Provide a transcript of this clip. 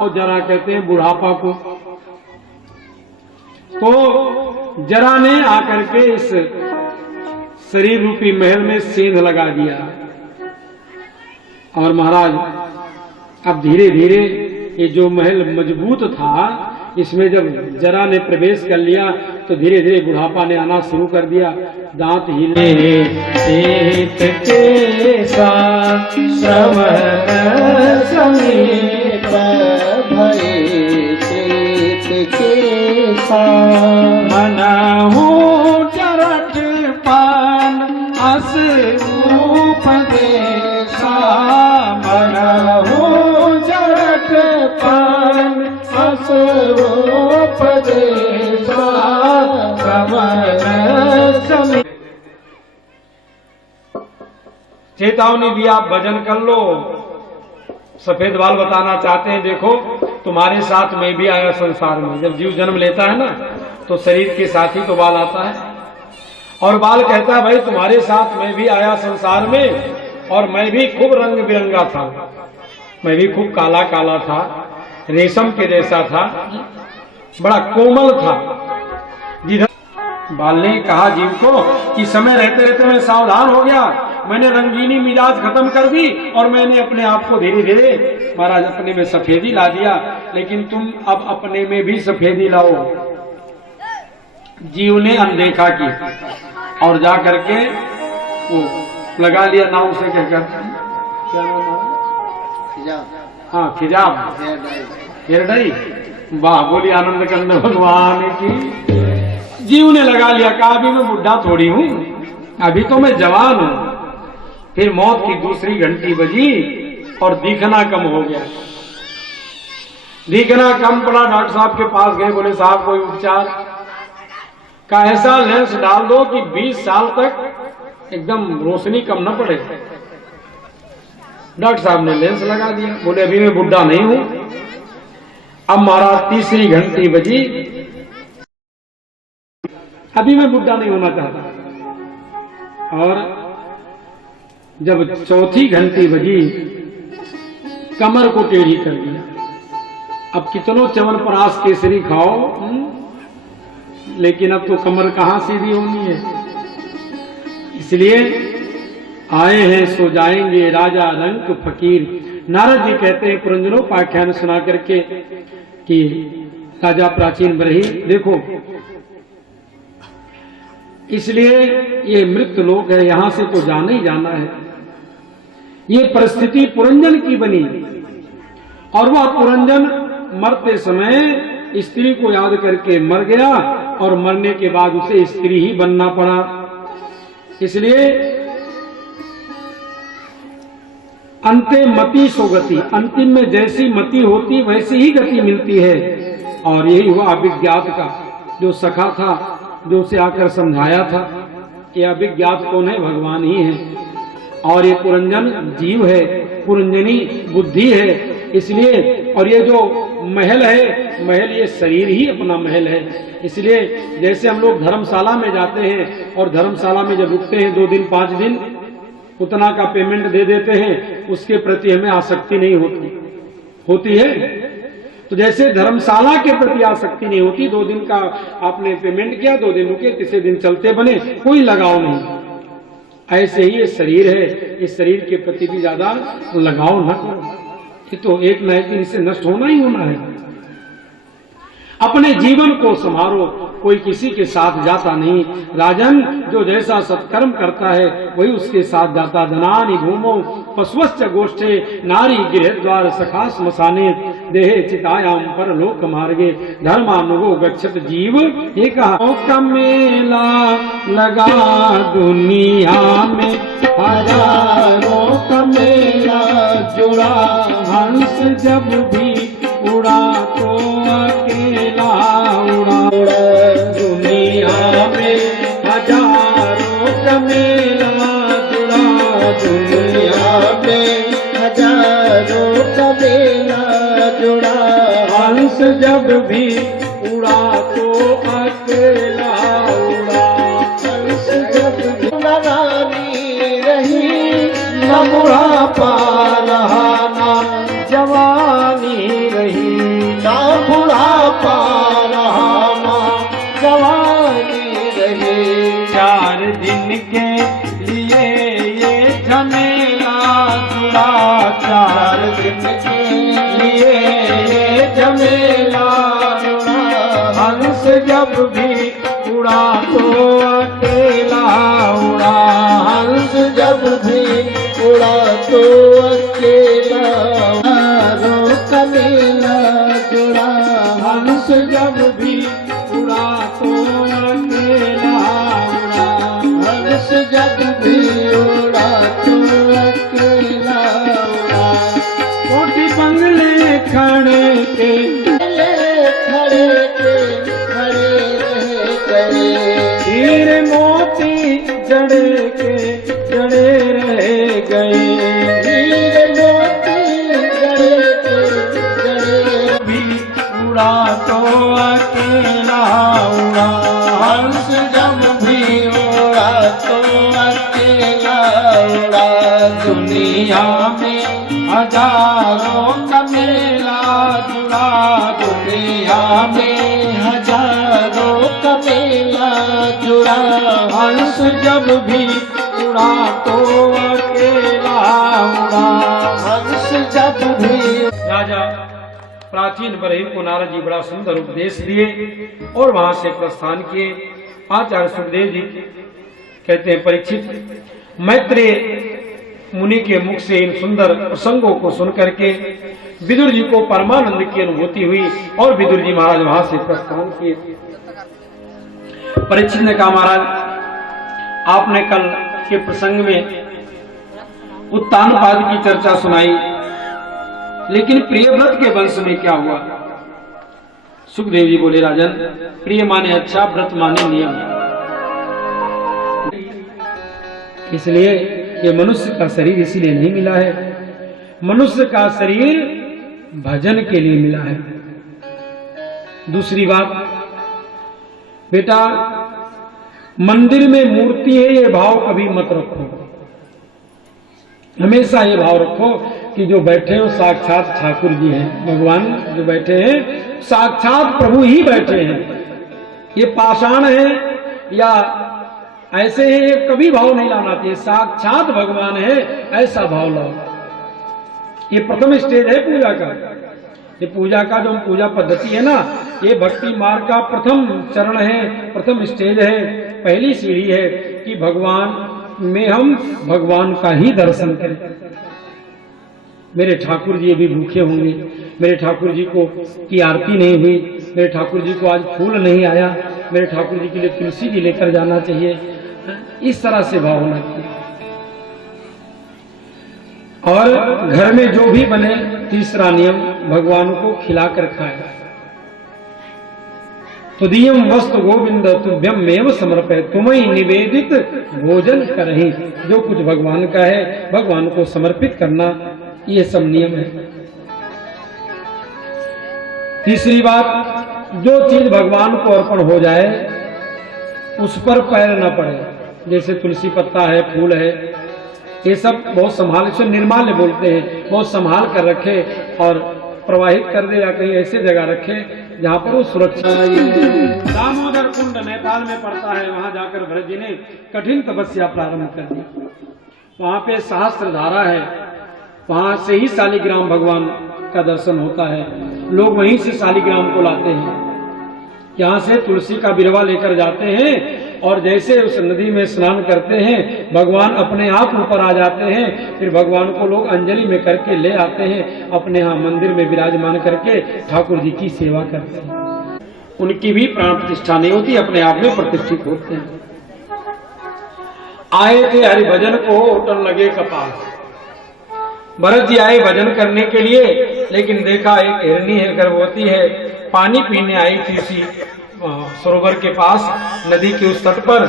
और जरा कहते हैं बुढ़ापा को। तो जरा ने आकर के इस शरीर रूपी महल में सेंध लगा दिया। और महाराज अब धीरे धीरे ये जो महल मजबूत था, इसमें जब जरा ने प्रवेश कर लिया तो धीरे धीरे बुढ़ापा ने आना शुरू कर दिया। दांत हिले समीप मनहु जरठ पान अस उपदेशा, मनहु जरठ पान अस उपदेशा समीप। चेतावनी दी, आप भजन कर लो। सफेद बाल बताना चाहते हैं, देखो तुम्हारे साथ मैं भी आया संसार में। जब जीव जन्म लेता है ना तो शरीर के साथ ही तो बाल आता है, और बाल कहता है भाई तुम्हारे साथ मैं भी आया संसार में, और मैं भी खूब रंग बिरंगा था, मैं भी खूब काला काला था, रेशम के जैसा था, बड़ा कोमल था। जिधर बाल ने कहा जीव को कि समय रहते रहते मैं सावधान हो गया, मैंने रंगीनी मिजाज खत्म कर दी और मैंने अपने आप को धीरे धीरे महाराज अपने में सफेदी ला दिया, लेकिन तुम अब अपने में भी सफेदी लाओ। जीव ने अनदेखा की और जा करके वो लगा लिया नाव से, क्या कहते हैं, क्या नाम? हाँ, खिजाब, हेयर डाई। वाह, बोली आनंद कंद भगवान की। जीव ने लगा लिया, कहा अभी मैं बुढ़ा थोड़ी हूं, अभी तो मैं जवान हूं। फिर मौत की दूसरी घंटी बजी और दिखना कम हो गया। दिखना कम पड़ा, डॉक्टर साहब के पास गए, बोले साहब कोई उपचार का, ऐसा लेंस डाल दो कि 20 साल तक एकदम रोशनी कम न पड़े। डॉक्टर साहब ने लेंस लगा दिया, बोले अभी मैं बुढ़ा नहीं हूं। अब महाराज तीसरी घंटी बजी, अभी मैं बुढ़ा नहीं होना चाहता। और जब चौथी घंटी बजी, कमर को टेढ़ी कर दिया। अब कितनों च्यवनप्राश केसरी खाओ, लेकिन अब तो कमर कहां सीधी होनी है। इसलिए आए हैं सो जाएंगे राजा रंक फकीर। नारद जी कहते हैं पुरंजनोपाख्यान सुना करके कि राजा प्राचीन बरही, देखो इसलिए ये मृत लोक है, यहां से तो जाना ही जाना है। ये परिस्थिति पुरंजन की बनी, और वह पुरंजन मरते समय स्त्री को याद करके मर गया, और मरने के बाद उसे स्त्री ही बनना पड़ा। इसलिए अंते मति सो गति, अंतिम में जैसी मति होती वैसी ही गति मिलती है। और यही हुआ अभिज्ञात का, जो सखा था, जो उसे आकर समझाया था। ये अभिज्ञात कौन है? भगवान ही है। और ये पुरंजन जीव है, पुरंजनी बुद्धि है। इसलिए, और ये जो महल है, महल ये शरीर ही अपना महल है। इसलिए जैसे हम लोग धर्मशाला में जाते हैं और धर्मशाला में जब रुकते हैं 2 दिन 5 दिन, उतना का पेमेंट दे देते हैं, उसके प्रति हमें आसक्ति नहीं होती है। तो जैसे धर्मशाला के प्रति आसक्ति नहीं होती, 2 दिन का आपने पेमेंट किया, 2 दिन रुके, तीसरे दिन चलते बने, कोई लगाव नहीं। ऐसे ही ये शरीर है, इस शरीर के प्रति भी ज्यादा लगाव न करो, ये तो एक न एक दिन इससे नष्ट होना ही होना है। अपने जीवन को संभालो, कोई किसी के साथ जाता नहीं। राजन, जो जैसा सत्कर्म करता है वही उसके साथ जाता। धनानि भूमो पशुश्च गोष्ठे, नारी गृह द्वार सखा श्मशाने, देहे चितायाम परलोक मार्गे, धर्मानुगो गच्छत जीव। ये कहा मेला लगा दुनिया में, हजारों का मेला जुड़ा, हंस जब भी उड़ा तो अकेला उड़ा। दुनिया में हजारों का मेला जुड़ा, दुनिया में हजारों का मेला जुड़ा, हंस जब भी उड़ा तो अकेला उड़ा। हंस जब भी नानी रही, न बुढ़ापा रहा, न जवानी रही, कमेला उड़ा, हंस जब भी उड़ा तो अकेला उड़ा, हंस जब भी उड़ा तो अकेला रो कमेला जुड़ा, हंस जब भी उड़ा तो अकेला उड़ा, हंस जब भी उड़ा तो अकेला उड़ा। कोठी बंगले खड़े के खड़े के खड़े रह गए, हीरे मोती जड़े के जड़े रह गए, हीरे मोती जड़े के जड़े भी उड़ा तो अकेला उड़ा, हंस जब भी उड़ा तो अकेला उड़ा। दुनिया में हजारों कमेला जुड़ा, दुनिया में हजारों कमेला जुड़ा, हंस जब भी उड़ा तो अकेला उड़ा, हंस जब भी। राजा प्राचीन बरही को नारद जी बड़ा सुंदर उपदेश दिए और वहां से प्रस्थान किए। आचार्य सुखदेव जी कहते हैं, परीक्षित, मैत्रेय मुनि के मुख से इन सुंदर प्रसंगों को सुनकर के विदुर जी को परमानंद की अनुभूति हुई और विदुर जी महाराज वहां से प्रस्थान किए। परीक्षित ने कहा, महाराज आपने कल के प्रसंग में उत्तानपाद की चर्चा सुनाई, लेकिन प्रियव्रत के वंश में क्या हुआ? सुखदेव जी बोले, राजन, प्रिय माने अच्छा, व्रत माने नियम। इसलिए ये मनुष्य का शरीर इसीलिए नहीं मिला है, मनुष्य का शरीर भजन के लिए मिला है। दूसरी बात, बेटा, मंदिर में मूर्ति है ये भाव कभी मत रखो। हमेशा ये भाव रखो कि जो बैठे हो साक्षात ठाकुर जी हैं, भगवान जो बैठे हैं साक्षात प्रभु ही बैठे हैं। ये पाषाण है या ऐसे है, ये कभी भाव नहीं लाना चाहिए। साक्षात भगवान है ऐसा भाव लाओ। ये प्रथम स्टेज है पूजा का। ये पूजा का जो पूजा पद्धति है ना, ये भक्ति मार्ग का प्रथम चरण है, प्रथम स्टेज है, पहली सीढ़ी है कि भगवान में हम भगवान का ही दर्शन करें। मेरे ठाकुर जी भी भूखे होंगे, मेरे ठाकुर जी को की आरती नहीं हुई, मेरे ठाकुर जी को आज फूल नहीं आया, मेरे ठाकुर जी के लिए तुलसी जी लेकर जाना चाहिए। इस तरह से भाव होना चाहिए। और घर में जो भी बने, तीसरा नियम, भगवान को खिलाकर खाए। तुदीयम वस्तु गोविंद तुभ्यम मेव समर्पय, तुम्हें निवेदित भोजन करही। जो कुछ भगवान का है भगवान को समर्पित करना, ये सब नियम है। तीसरी बात, जो चीज भगवान को अर्पण हो जाए उस पर पैर न पड़े। जैसे तुलसी पत्ता है, फूल है, ये सब बहुत संभाल, इसे निर्माल्य बोलते हैं, बहुत संभाल कर रखे और प्रवाहित कर दे या कहीं ऐसे जगह रखे जहाँ पर वो सुरक्षा। दामोदर कुंड नेपाल में पड़ता है, वहां जाकर भरत जी ने कठिन तपस्या प्रारंभ कर दी। वहां पे सहस्त्रधारा है, वहां से ही शालिग्राम भगवान का दर्शन होता है। लोग वहीं से शालिग्राम को लाते हैं, यहाँ से तुलसी का बिरवा लेकर जाते हैं और जैसे उस नदी में स्नान करते हैं भगवान अपने आप ऊपर आ जाते हैं। फिर भगवान को लोग अंजलि में करके ले आते हैं, अपने यहाँ मंदिर में विराजमान करके ठाकुर जी की सेवा करते हैं। उनकी भी प्राण प्रतिष्ठा नहीं होती, अपने आप में प्रतिष्ठित होते हैं। आए थे हरिभजन को होटल लगे कपास। भरत जी आए भजन करने के लिए, लेकिन देखा एक हिरनी है, गर्भवती है, पानी पीने आई थी उसी सरोवर के पास, नदी के उस तट पर।